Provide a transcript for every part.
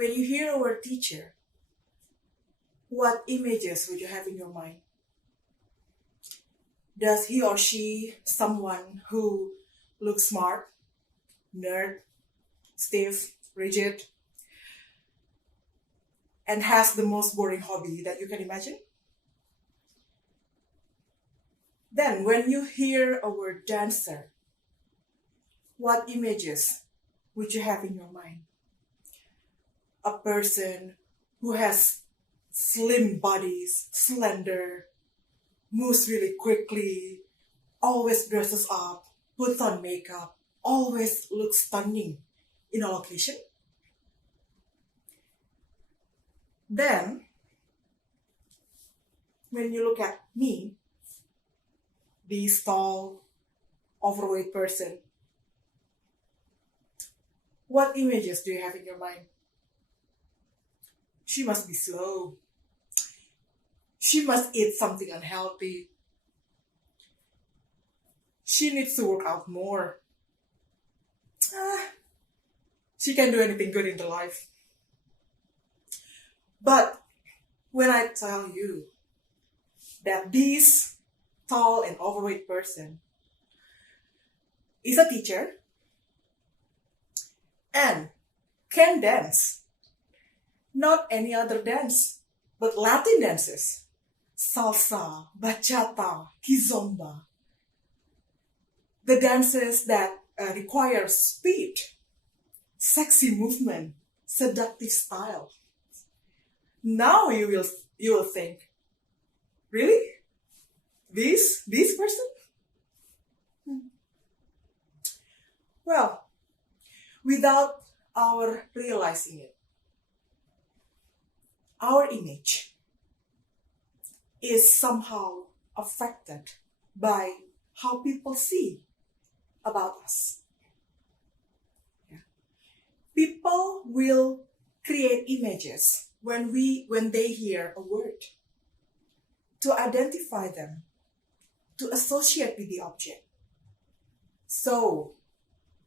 When you hear the word teacher, what images would you have in your mind? Does he or she someone who looks smart, nerd, stiff, rigid, and has the most boring hobby that you can imagine? Then when you hear a word dancer, what images would you have in your mind? A person who has slim bodies, slender, moves really quickly, always dresses up, puts on makeup, always looks stunning in a location. Then, when you look at me, this tall, overweight person, what images do you have in your mind? She must be slow. She must eat something unhealthy. She needs to work out more. She can do anything good in the life. But when I tell you that this tall and overweight person is a teacher and can dance, not any other dance, but Latin dances, salsa, bachata, kizomba, the dances that require speed, sexy movement, seductive style. Now you will think, really? This person? Well, without our realizing it, our image is somehow affected by how people see about us. Yeah. People will create images when they hear a word, to identify them, to associate with the object. So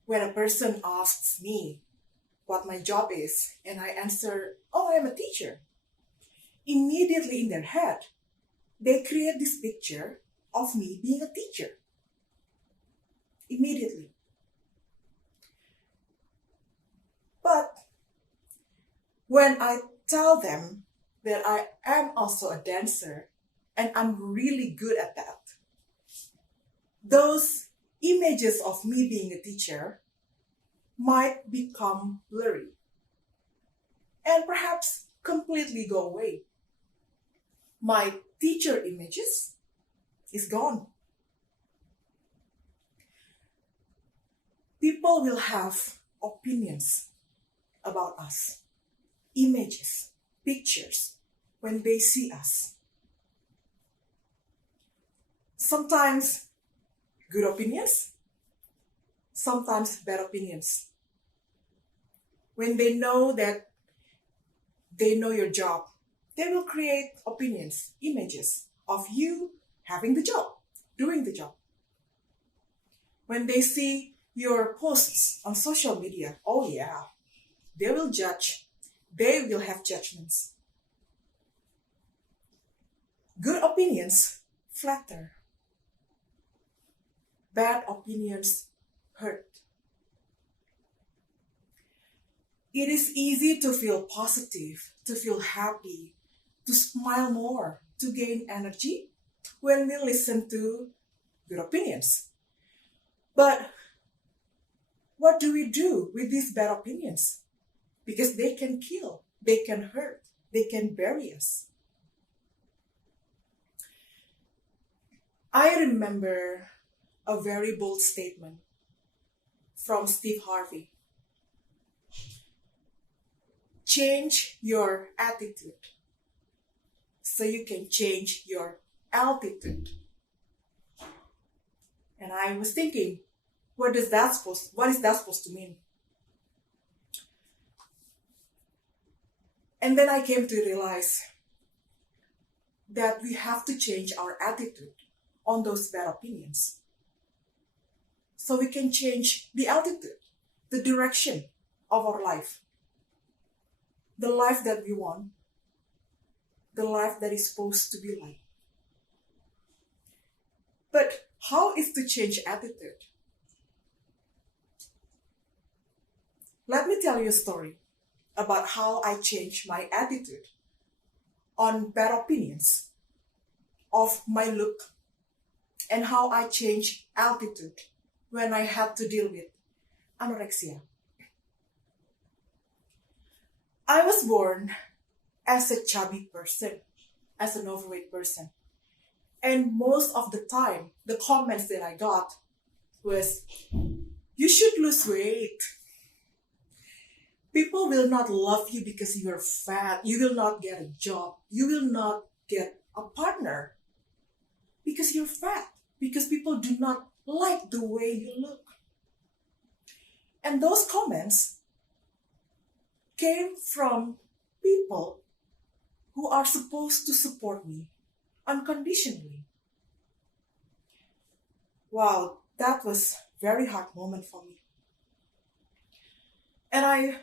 when a person asks me what my job is and I answer, oh, I am a teacher, immediately in their head, they create this picture of me being a teacher. Immediately. But when I tell them that I am also a dancer and I'm really good at that, those images of me being a teacher might become blurry and perhaps completely go away. My teacher images is gone. People will have opinions about us, images, pictures, when they see us. Sometimes good opinions, sometimes bad opinions. When they know that they know your job, they will create opinions, images of you having the job, doing the job. When they see your posts on social media, oh yeah, they will judge. They will have judgments. Good opinions flatter. Bad opinions hurt. It is easy to feel positive, to feel happy, to smile more, to gain energy when we listen to good opinions. But what do we do with these bad opinions? Because they can kill, they can hurt, they can bury us. I remember a very bold statement from Steve Harvey. Change your attitude so you can change your altitude. And I was thinking, what is that supposed to mean? And then I came to realize that we have to change our attitude on those bad opinions, so we can change the altitude, the direction of our life. the life that we want, the life that is supposed to be like. But how is to change attitude? Let me tell you a story about how I changed my attitude on bad opinions of my look and how I changed altitude when I had to deal with anorexia. I was born as a chubby person, as an overweight person. And most of the time, the comments that I got was, you should lose weight. People will not love you because you are fat. You will not get a job. You will not get a partner because you're fat. Because people do not like the way you look. And those comments came from people who are supposed to support me unconditionally. Wow, that was a very hard moment for me. And I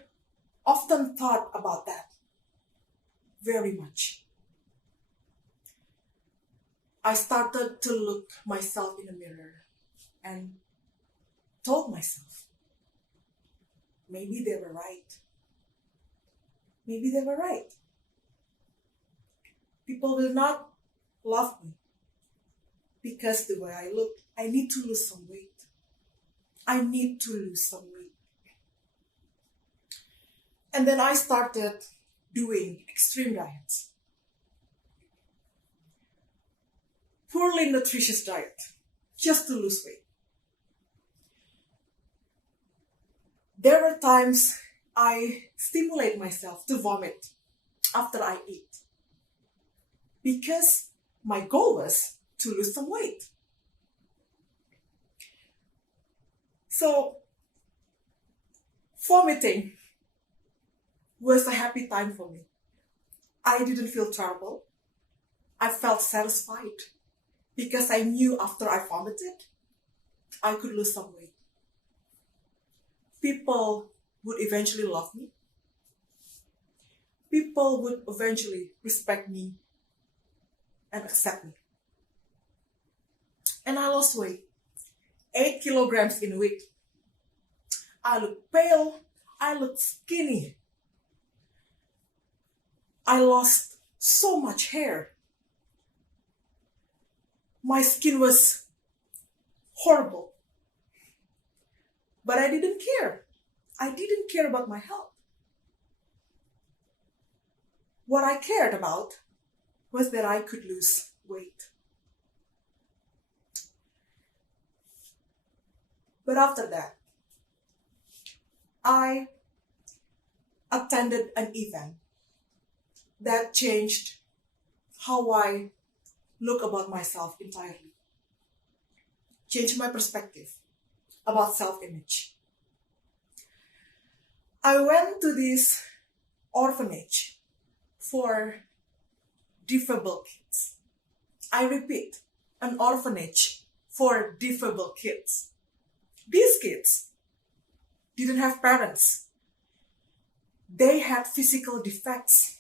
often thought about that very much. I started to look myself in the mirror and told myself, maybe they were right. Maybe they were right. People will not love me because the way I look. I need to lose some weight. I need to lose some weight. And then I started doing extreme diets. Poorly nutritious diet, just to lose weight. There were times I stimulate myself to vomit after I eat because my goal was to lose some weight. So, vomiting was a happy time for me. I didn't feel terrible. I felt satisfied because I knew after I vomited, I could lose some weight. People would eventually love me. People would eventually respect me and accept me. And I lost weight, 8 kilograms in a week. I look pale, I look skinny. I lost so much hair. My skin was horrible. But I didn't care. I didn't care about my health. What I cared about was that I could lose weight. But after that, I attended an event that changed how I look about myself entirely. Changed my perspective about self-image. I went to this orphanage for disabled kids. I repeat, an orphanage for disabled kids. These kids didn't have parents. They had physical defects.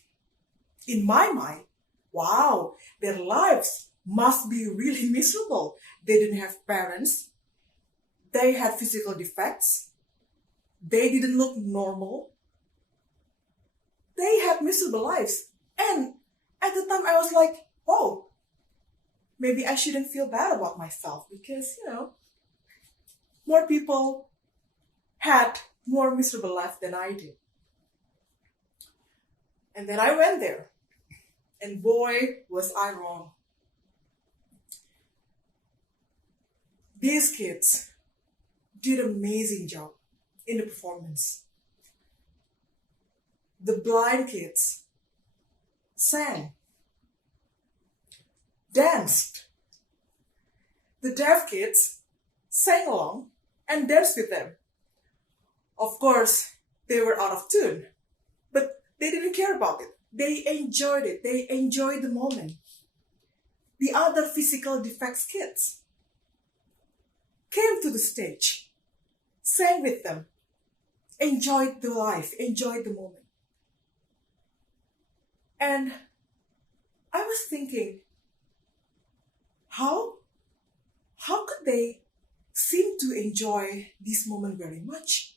In my mind, wow, their lives must be really miserable. They didn't have parents. They had physical defects. They didn't look normal. They had miserable lives. And at the time I was like, oh, maybe I shouldn't feel bad about myself because, more people had more miserable life than I did. And then I went there. And boy, was I wrong. These kids did an amazing job in the performance. The blind kids sang, danced. The deaf kids sang along and danced with them. Of course, they were out of tune, but they didn't care about it. They enjoyed it. They enjoyed the moment. The other physical defects kids came to the stage, sang with them, enjoyed the life, enjoyed the moment. And I was thinking, how could they seem to enjoy this moment very much?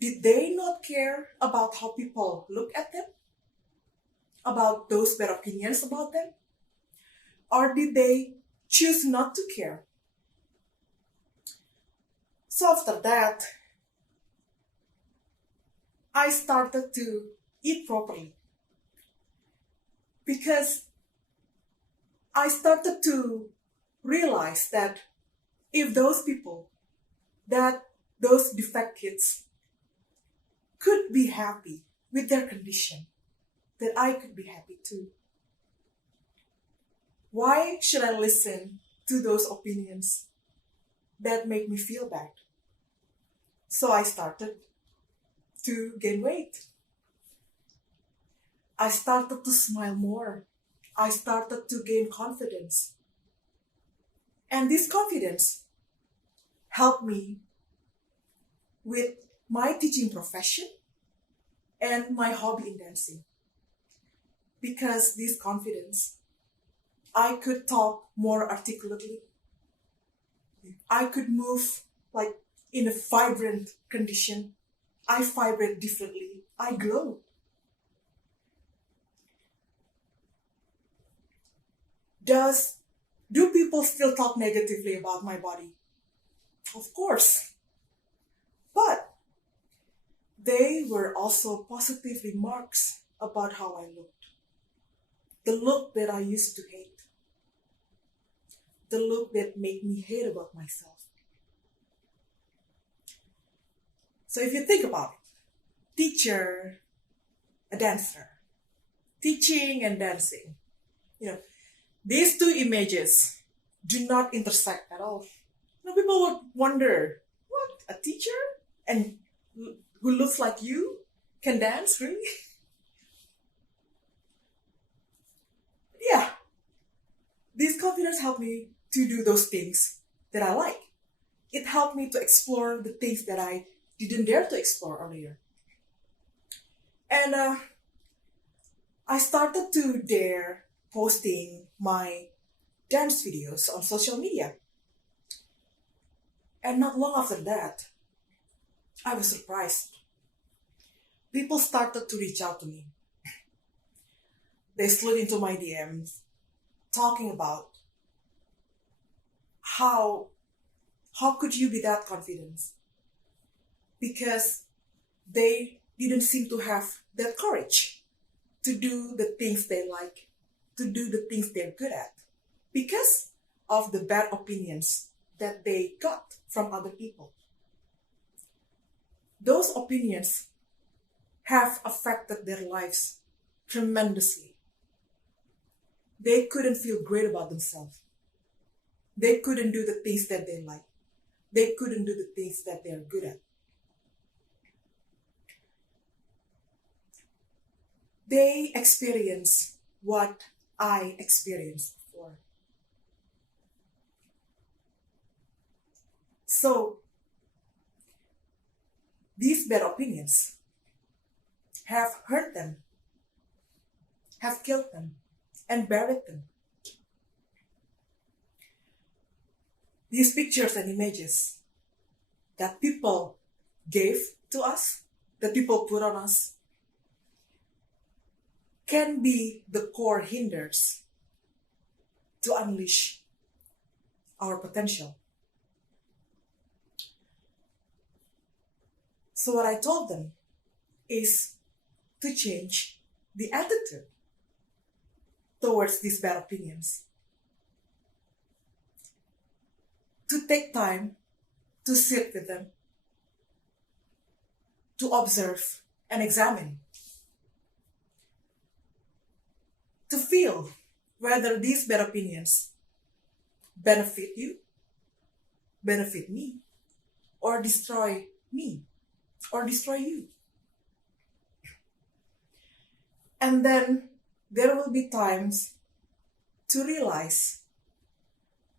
Did they not care about how people look at them? About those bad opinions about them? Or did they choose not to care? So after that, I started to eat properly, because I started to realize that if those people, that those defect kids could be happy with their condition, that I could be happy too. Why should I listen to those opinions that make me feel bad? So I started to gain weight. I started to smile more. I started to gain confidence. And this confidence helped me with my teaching profession and my hobby in dancing. Because this confidence, I could talk more articulately. I could move like in a vibrant condition. I vibrate differently. I glow. Do people still talk negatively about my body? Of course. But they were also positive remarks about how I looked. The look that I used to hate. The look that made me hate about myself. So if you think about it, teacher, a dancer, teaching and dancing, these two images do not intersect at all. People would wonder, what, a teacher and who looks like you can dance, really? Yeah, this confidence helped me to do those things that I like. It helped me to explore the things that I didn't dare to explore earlier. And I started to dare posting my dance videos on social media. And not long after that, I was surprised. People started to reach out to me. They slid into my DMs talking about how could you be that confident? Because they didn't seem to have that courage to do the things they like, to do the things they're good at, because of the bad opinions that they got from other people. Those opinions have affected their lives tremendously. They couldn't feel great about themselves. They couldn't do the things that they like. They couldn't do the things that they're good at. They experience what I experienced before. So, these bad opinions have hurt them, have killed them, and buried them. These pictures and images that people gave to us, that people put on us, can be the core hinders to unleash our potential. So what I told them is to change the attitude towards these bad opinions. To take time to sit with them, to observe and examine, to feel whether these bad opinions benefit you, benefit me, or destroy me, or destroy you. And then there will be times to realize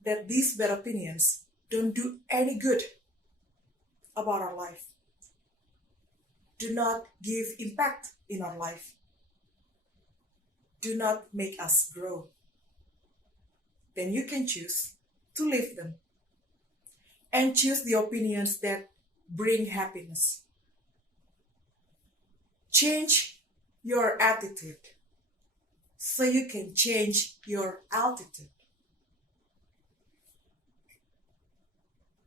that these bad opinions don't do any good about our life, do not give impact in our life, do not make us grow, then you can choose to leave them and choose the opinions that bring happiness. Change your attitude so you can change your altitude.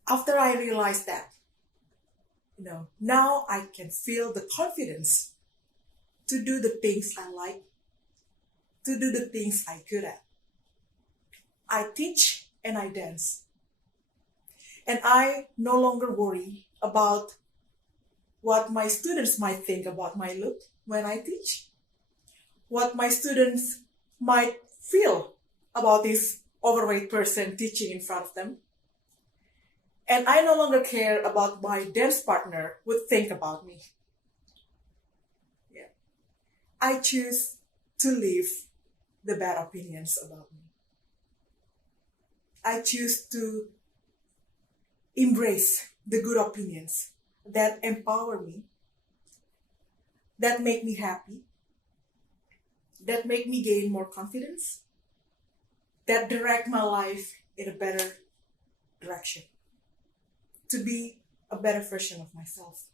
After I realized that, now I can feel the confidence to do the things I like, to do the things I'm good at. I teach and I dance. And I no longer worry about what my students might think about my look when I teach, what my students might feel about this overweight person teaching in front of them. And I no longer care about my dance partner would think about me. Yeah. I choose to leave the bad opinions about me. I choose to embrace the good opinions that empower me, that make me happy, that make me gain more confidence, that direct my life in a better direction, to be a better version of myself.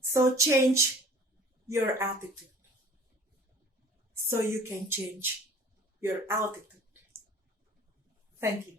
So change your attitude so you can change your altitude. Thank you.